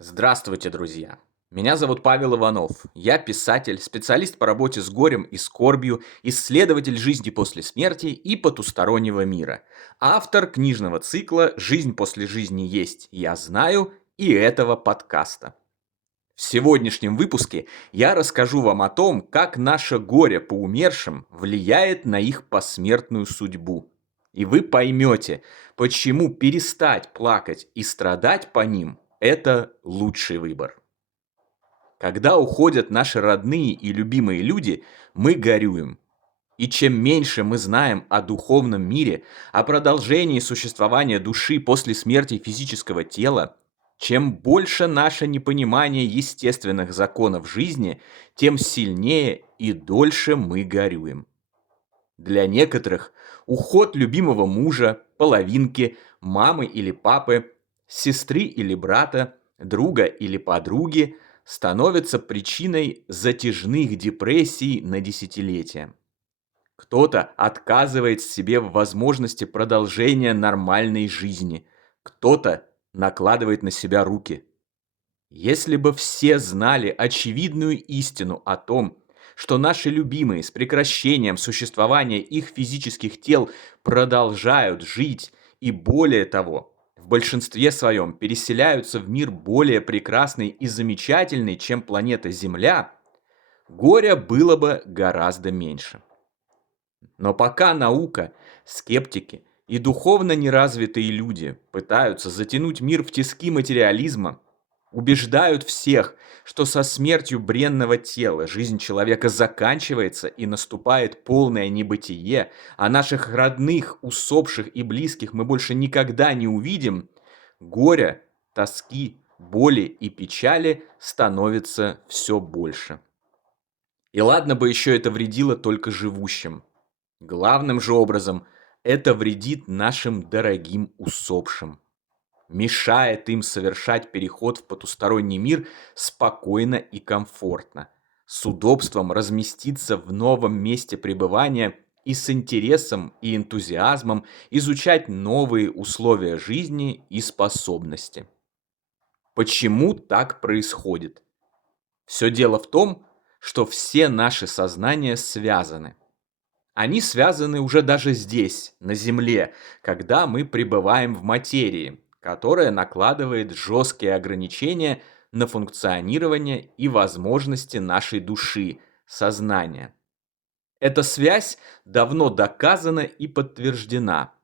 Здравствуйте, друзья! Меня зовут Павел Иванов. Я писатель, специалист по работе с горем и скорбью, исследователь жизни после смерти и потустороннего мира. Автор книжного цикла «Жизнь после жизни есть, я знаю» и этого подкаста. В сегодняшнем выпуске я расскажу вам о том, как наше горе по умершим влияет на их посмертную судьбу. И вы поймете, почему перестать плакать и страдать по ним – это лучший выбор. Когда уходят наши родные и любимые люди, мы горюем. И чем меньше мы знаем о духовном мире, о продолжении существования души после смерти физического тела, чем больше наше непонимание естественных законов жизни, тем сильнее и дольше мы горюем. Для некоторых уход любимого мужа, половинки, мамы или папы, сестры или брата, друга или подруги становится причиной затяжных депрессий на десятилетия. Кто-то отказывает себе в возможности продолжения нормальной жизни, кто-то накладывает на себя руки. Если бы все знали очевидную истину о том, что наши любимые с прекращением существования их физических тел продолжают жить и более того, в большинстве своем переселяются в мир более прекрасный и замечательный, чем планета Земля, горя было бы гораздо меньше. Но пока наука, скептики и духовно неразвитые люди пытаются затянуть мир в тиски материализма, убеждают всех, что со смертью бренного тела жизнь человека заканчивается и наступает полное небытие, а наших родных, усопших и близких мы больше никогда не увидим, горя, тоски, боли и печали становится все больше. И ладно бы еще это вредило только живущим. Главным же образом это вредит нашим дорогим усопшим. Мешает им совершать переход в потусторонний мир спокойно и комфортно, с удобством разместиться в новом месте пребывания и с интересом и энтузиазмом изучать новые условия жизни и способности. Почему так происходит? Все дело в том, что все наши сознания связаны. Они связаны уже даже здесь, на Земле, когда мы пребываем в материи, которая накладывает жесткие ограничения на функционирование и возможности нашей души, сознания. Эта связь давно доказана и подтверждена.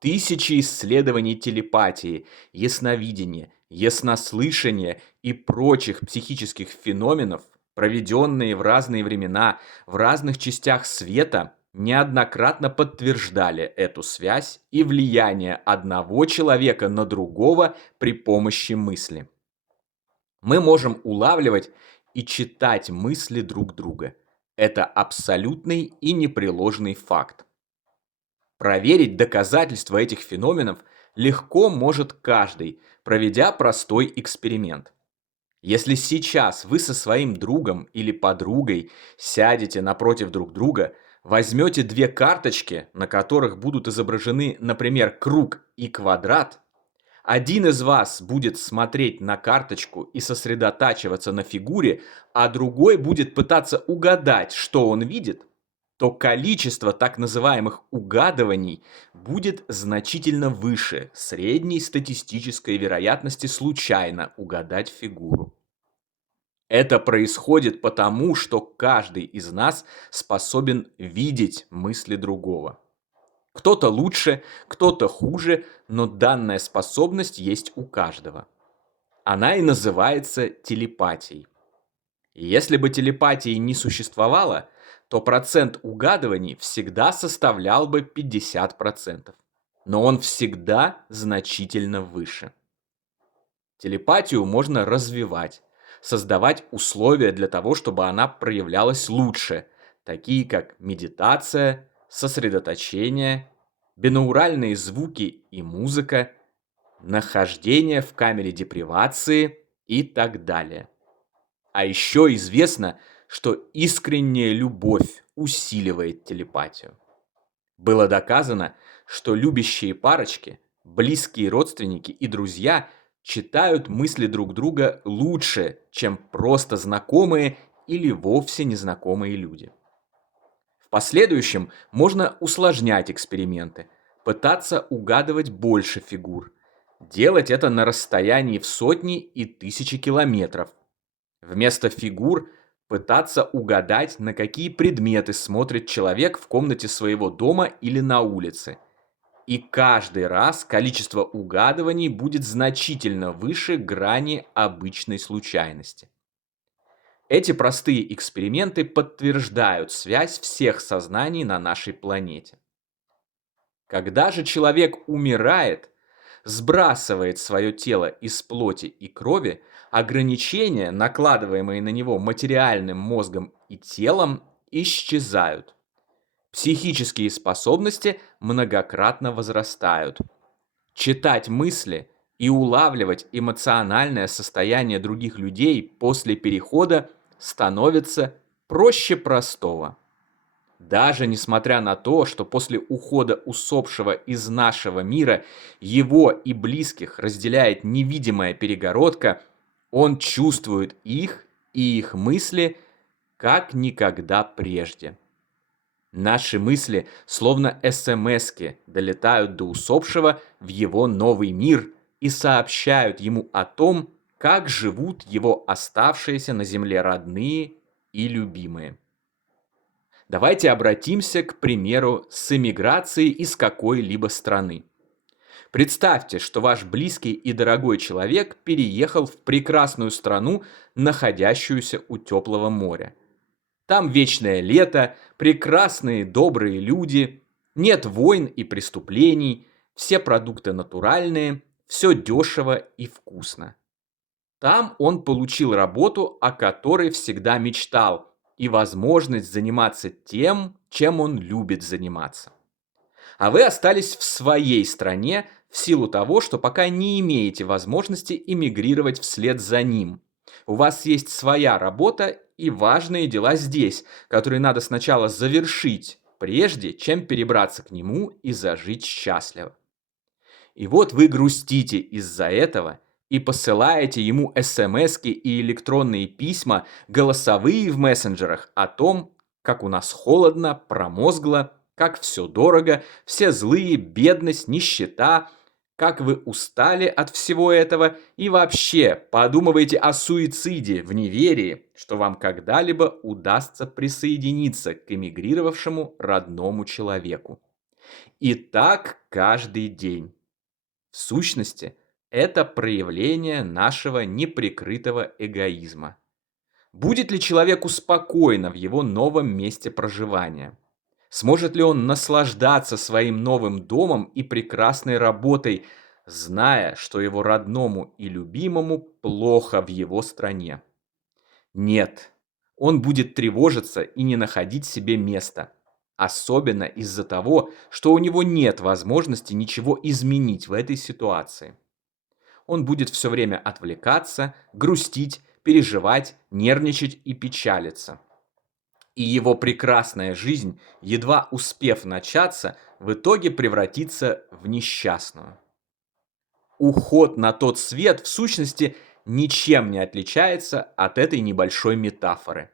Тысячи исследований телепатии, ясновидения, яснослышания и прочих психических феноменов, проведенные в разные времена в разных частях света, неоднократно подтверждали эту связь и влияние одного человека на другого при помощи мысли. Мы можем улавливать и читать мысли друг друга. Это абсолютный и непреложный факт. Проверить доказательства этих феноменов легко может каждый, проведя простой эксперимент. Если сейчас вы со своим другом или подругой сядете напротив друг друга, возьмете две карточки, на которых будут изображены, например, круг и квадрат, один из вас будет смотреть на карточку и сосредотачиваться на фигуре, а другой будет пытаться угадать, что он видит, то количество так называемых угадываний будет значительно выше средней статистической вероятности случайно угадать фигуру. Это происходит потому, что каждый из нас способен видеть мысли другого. Кто-то лучше, кто-то хуже, но данная способность есть у каждого. Она и называется телепатией. И если бы телепатии не существовало, то процент угадываний всегда составлял бы 50%. Но он всегда значительно выше. Телепатию можно развивать, создавать условия для того, чтобы она проявлялась лучше, такие как медитация, сосредоточение, бинауральные звуки и музыка, нахождение в камере депривации и так далее. А еще известно, что искренняя любовь усиливает телепатию. Было доказано, что любящие парочки, близкие родственники и друзья читают мысли друг друга лучше, чем просто знакомые или вовсе незнакомые люди. В последующем можно усложнять эксперименты, пытаться угадывать больше фигур. Делать это на расстоянии в сотни и тысячи километров. Вместо фигур пытаться угадать, на какие предметы смотрит человек в комнате своего дома или на улице. И каждый раз количество угадываний будет значительно выше грани обычной случайности. Эти простые эксперименты подтверждают связь всех сознаний на нашей планете. Когда же человек умирает, сбрасывает свое тело из плоти и крови, ограничения, накладываемые на него материальным мозгом и телом, исчезают. Психические способности многократно возрастают. Читать мысли и улавливать эмоциональное состояние других людей после перехода становится проще простого. Даже несмотря на то, что после ухода усопшего из нашего мира его и близких разделяет невидимая перегородка, он чувствует их и их мысли как никогда прежде. Наши мысли, словно СМСки, долетают до усопшего в его новый мир и сообщают ему о том, как живут его оставшиеся на земле родные и любимые. Давайте обратимся, к примеру, с эмиграцией из какой-либо страны. Представьте, что ваш близкий и дорогой человек переехал в прекрасную страну, находящуюся у теплого моря. Там вечное лето, прекрасные добрые люди, нет войн и преступлений, все продукты натуральные, все дешево и вкусно. Там он получил работу, о которой всегда мечтал, и возможность заниматься тем, чем он любит заниматься. А вы остались в своей стране в силу того, что пока не имеете возможности эмигрировать вслед за ним. У вас есть своя работа и важные дела здесь, которые надо сначала завершить, прежде чем перебраться к нему и зажить счастливо. И вот вы грустите из-за этого и посылаете ему смски и электронные письма, голосовые в мессенджерах о том, как у нас холодно, промозгло, как все дорого, все злые, бедность, нищета, как вы устали от всего этого и вообще подумываете о суициде в неверии, что вам когда-либо удастся присоединиться к эмигрировавшему родному человеку. И так каждый день. В сущности, это проявление нашего неприкрытого эгоизма. Будет ли человеку спокойно в его новом месте проживания? Сможет ли он наслаждаться своим новым домом и прекрасной работой, зная, что его родному и любимому плохо в его стране? Нет, он будет тревожиться и не находить себе места. Особенно из-за того, что у него нет возможности ничего изменить в этой ситуации. Он будет все время отвлекаться, грустить, переживать, нервничать и печалиться. И его прекрасная жизнь, едва успев начаться, в итоге превратится в несчастную. Уход на тот свет, в сущности, ничем не отличается от этой небольшой метафоры.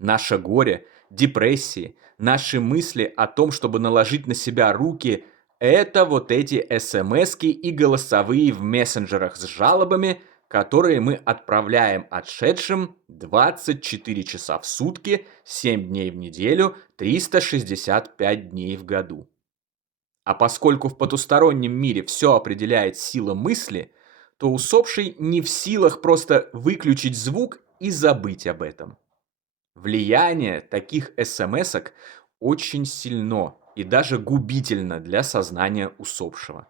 Наше горе, депрессии, наши мысли о том, чтобы наложить на себя руки, это вот эти смски и голосовые в мессенджерах с жалобами, которые мы отправляем отшедшим 24 часа в сутки, 7 дней в неделю, 365 дней в году. А поскольку в потустороннем мире все определяет сила мысли, то усопший не в силах просто выключить звук и забыть об этом. Влияние таких смсок очень сильно и даже губительно для сознания усопшего.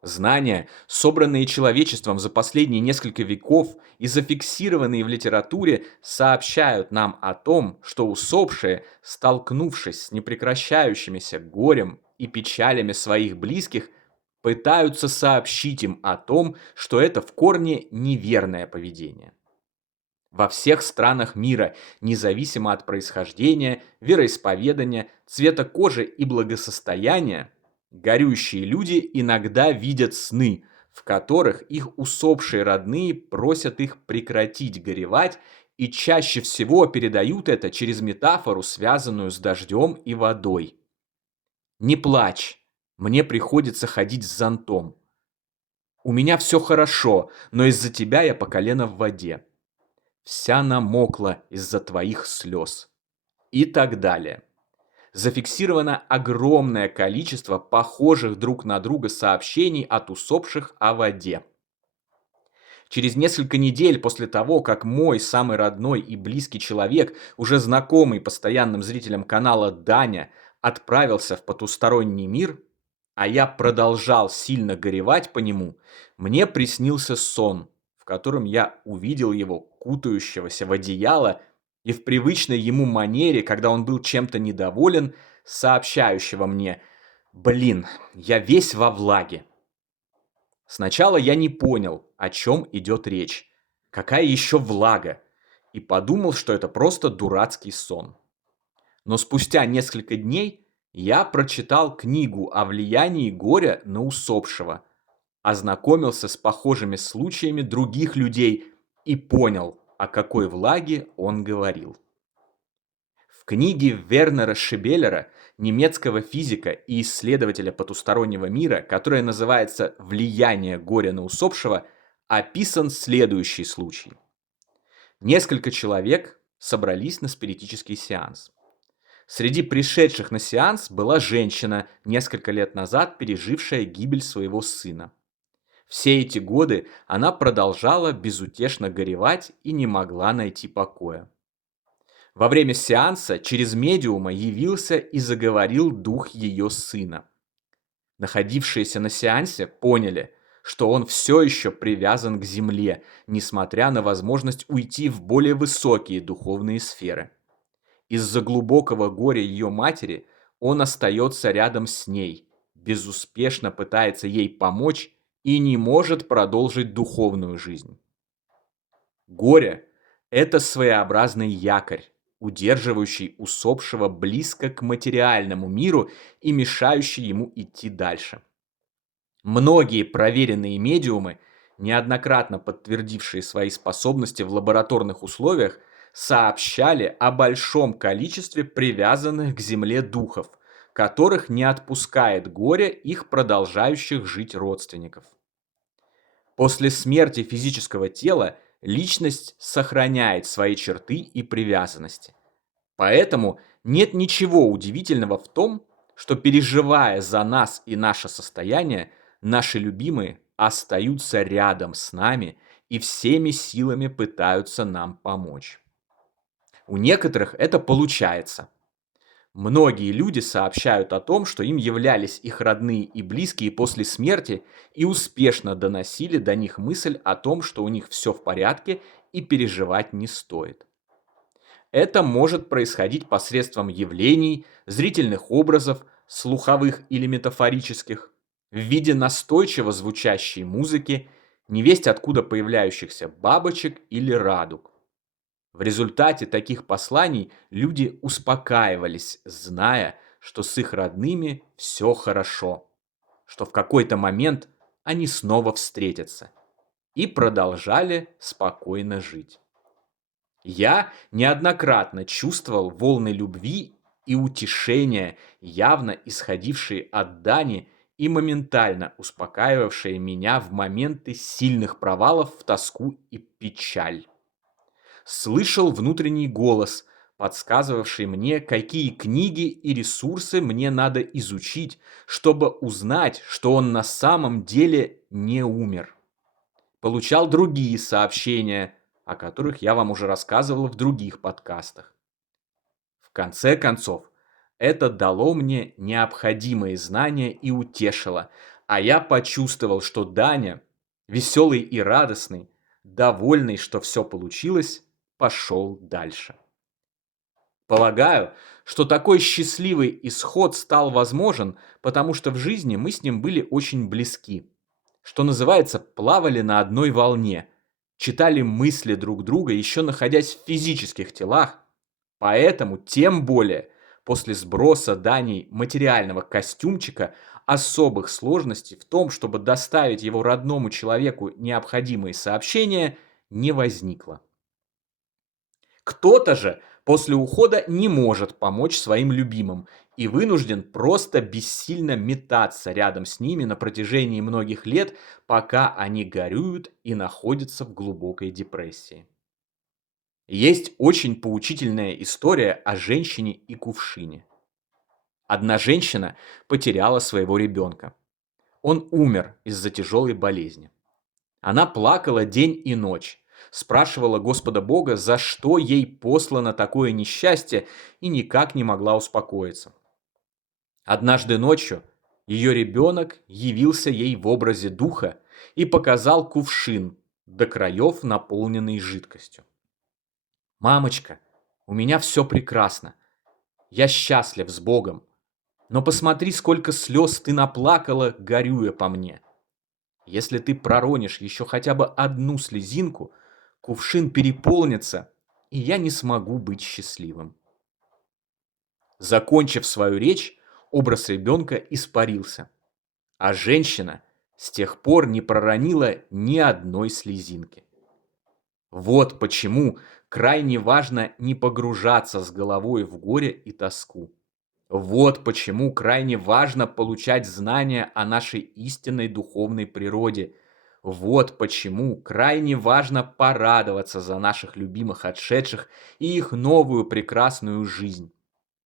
Знания, собранные человечеством за последние несколько веков и зафиксированные в литературе, сообщают нам о том, что усопшие, столкнувшись с непрекращающимися горем и печалями своих близких, пытаются сообщить им о том, что это в корне неверное поведение. Во всех странах мира, независимо от происхождения, вероисповедания, цвета кожи и благосостояния, горюющие люди иногда видят сны, в которых их усопшие родные просят их прекратить горевать и чаще всего передают это через метафору, связанную с дождем и водой. «Не плачь, мне приходится ходить с зонтом. У меня все хорошо, но из-за тебя я по колено в воде. Вся намокла из-за твоих слез». И так далее. Зафиксировано огромное количество похожих друг на друга сообщений от усопших о воде. Через несколько недель после того, как мой самый родной и близкий человек, уже знакомый постоянным зрителям канала Даня, отправился в потусторонний мир, а я продолжал сильно горевать по нему, мне приснился сон, в котором я увидел его кутающегося в одеяло и в привычной ему манере, когда он был чем-то недоволен, сообщающего мне: «Блин, я весь во влаге». Сначала я не понял, о чем идет речь, какая еще влага, и подумал, что это просто дурацкий сон. Но спустя несколько дней я прочитал книгу о влиянии горя на усопшего, ознакомился с похожими случаями других людей и понял, о какой влаге он говорил. В книге Вернера Шибеллера, немецкого физика и исследователя потустороннего мира, которая называется «Влияние горя на усопшего», описан следующий случай. Несколько человек собрались на спиритический сеанс. Среди пришедших на сеанс была женщина, несколько лет назад пережившая гибель своего сына. Все эти годы она продолжала безутешно горевать и не могла найти покоя. Во время сеанса через медиума явился и заговорил дух ее сына. Находившиеся на сеансе поняли, что он все еще привязан к земле, несмотря на возможность уйти в более высокие духовные сферы. Из-за глубокого горя ее матери он остается рядом с ней, безуспешно пытается ей помочь и не может продолжить духовную жизнь. Горе – это своеобразный якорь, удерживающий усопшего близко к материальному миру и мешающий ему идти дальше. Многие проверенные медиумы, неоднократно подтвердившие свои способности в лабораторных условиях, сообщали о большом количестве привязанных к земле духов, которых не отпускает горе их продолжающих жить родственников. После смерти физического тела личность сохраняет свои черты и привязанности. Поэтому нет ничего удивительного в том, что, переживая за нас и наше состояние, наши любимые остаются рядом с нами и всеми силами пытаются нам помочь. У некоторых это получается. Многие люди сообщают о том, что им являлись их родные и близкие после смерти и успешно доносили до них мысль о том, что у них все в порядке и переживать не стоит. Это может происходить посредством явлений, зрительных образов, слуховых или метафорических, в виде настойчиво звучащей музыки, невесть откуда появляющихся бабочек или радуг. В результате таких посланий люди успокаивались, зная, что с их родными все хорошо, что в какой-то момент они снова встретятся, и продолжали спокойно жить. Я неоднократно чувствовал волны любви и утешения, явно исходившие от Дани и моментально успокаивавшие меня в моменты сильных провалов в тоску и печаль. Слышал внутренний голос, подсказывавший мне, какие книги и ресурсы мне надо изучить, чтобы узнать, что он на самом деле не умер. Получал другие сообщения, о которых я вам уже рассказывал в других подкастах. В конце концов, это дало мне необходимые знания и утешило, а я почувствовал, что Даня, веселый и радостный, довольный, что все получилось, пошел дальше. Полагаю, что такой счастливый исход стал возможен, потому что в жизни мы с ним были очень близки. Что называется, плавали на одной волне, читали мысли друг друга, еще находясь в физических телах. Поэтому, тем более, после сброса Даней материального костюмчика, особых сложностей в том, чтобы доставить его родному человеку необходимые сообщения, не возникло. Кто-то же после ухода не может помочь своим любимым и вынужден просто бессильно метаться рядом с ними на протяжении многих лет, пока они горюют и находятся в глубокой депрессии. Есть очень поучительная история о женщине и кувшине. Одна женщина потеряла своего ребенка. Он умер из-за тяжелой болезни. Она плакала день и ночь, спрашивала Господа Бога, за что ей послано такое несчастье, и никак не могла успокоиться. Однажды ночью ее ребенок явился ей в образе духа и показал кувшин, до краев наполненный жидкостью. «Мамочка, у меня все прекрасно. Я счастлив с Богом. Но посмотри, сколько слез ты наплакала, горюя по мне. Если ты проронишь еще хотя бы одну слезинку, кувшин переполнится, и я не смогу быть счастливым». Закончив свою речь, образ ребенка испарился, а женщина с тех пор не проронила ни одной слезинки. Вот почему крайне важно не погружаться с головой в горе и тоску. Вот почему крайне важно получать знания о нашей истинной духовной природе. Вот почему крайне важно порадоваться за наших любимых отшедших и их новую прекрасную жизнь.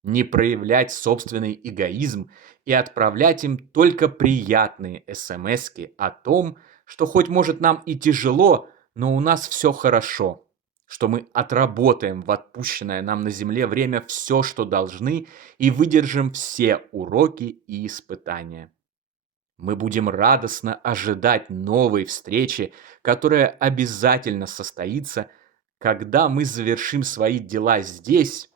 Не проявлять собственный эгоизм и отправлять им только приятные смски о том, что хоть может нам и тяжело, но у нас все хорошо, что мы отработаем в отпущенное нам на земле время все, что должны, и выдержим все уроки и испытания. Мы будем радостно ожидать новой встречи, которая обязательно состоится, когда мы завершим свои дела здесь,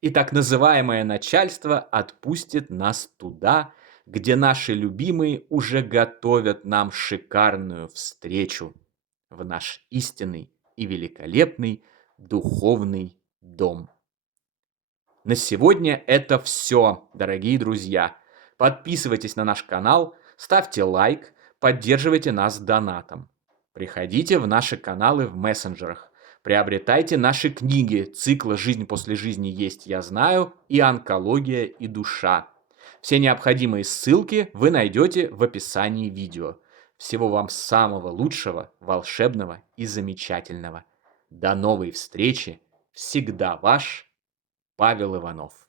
и так называемое начальство отпустит нас туда, где наши любимые уже готовят нам шикарную встречу в наш истинный и великолепный духовный дом. На сегодня это все, дорогие друзья. Подписывайтесь на наш канал, ставьте лайк, поддерживайте нас донатом. Приходите в наши каналы в мессенджерах. Приобретайте наши книги цикла «Жизнь после жизни есть, я знаю» и «Онкология и душа». Все необходимые ссылки вы найдете в описании видео. Всего вам самого лучшего, волшебного и замечательного. До новой встречи. Всегда ваш Павел Иванов.